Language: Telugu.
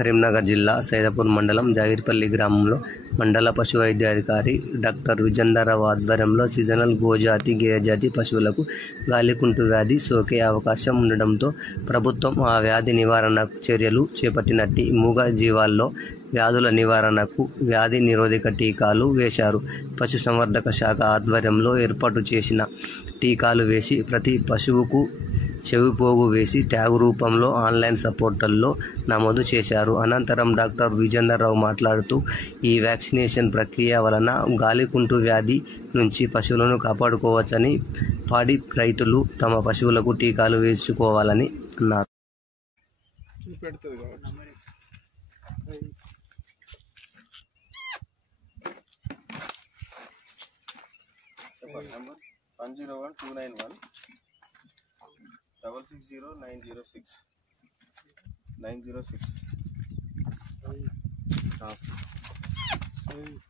కరీంనగర్ జిల్లా సైదాపూర్ మండలం జాగిరిపల్లి గ్రామంలో మండల పశు వైద్యాధికారి డాక్టర్ విజేందర్రావు ఆధ్వర్యంలో సీజనల్ గోజాతి గేదెజాతి పశువులకు గాలికుంటు వ్యాధి సోకే అవకాశం ఉండడంతో ప్రభుత్వం ఆ వ్యాధి నివారణ చర్యలు చేపట్టినట్టి మూగ జీవాల్లో వ్యాధుల నివారణకు వ్యాధి నిరోధక టీకాలు వేశారు. పశుసంవర్ధక శాఖ ఆధ్వర్యంలో ఏర్పాటు చేసిన టీకాలు వేసి ప్రతి పశువుకు చెవిపోగు వేసి ట్యాగు రూపంలో ఆన్లైన్ పోర్టల్లో నమోదు చేశారు. అనంతరం డాక్టర్ విజేందర్రావు మాట్లాడుతూ ఈ వ్యాక్సినేషన్ ప్రక్రియ వలన గాలికుంటు వ్యాధి నుంచి పశువులను కాపాడుకోవచ్చని, పాడి రైతులు తమ పశువులకు టీకాలు వేసుకోవాలని అన్నారు. Number 101291 660 906 906.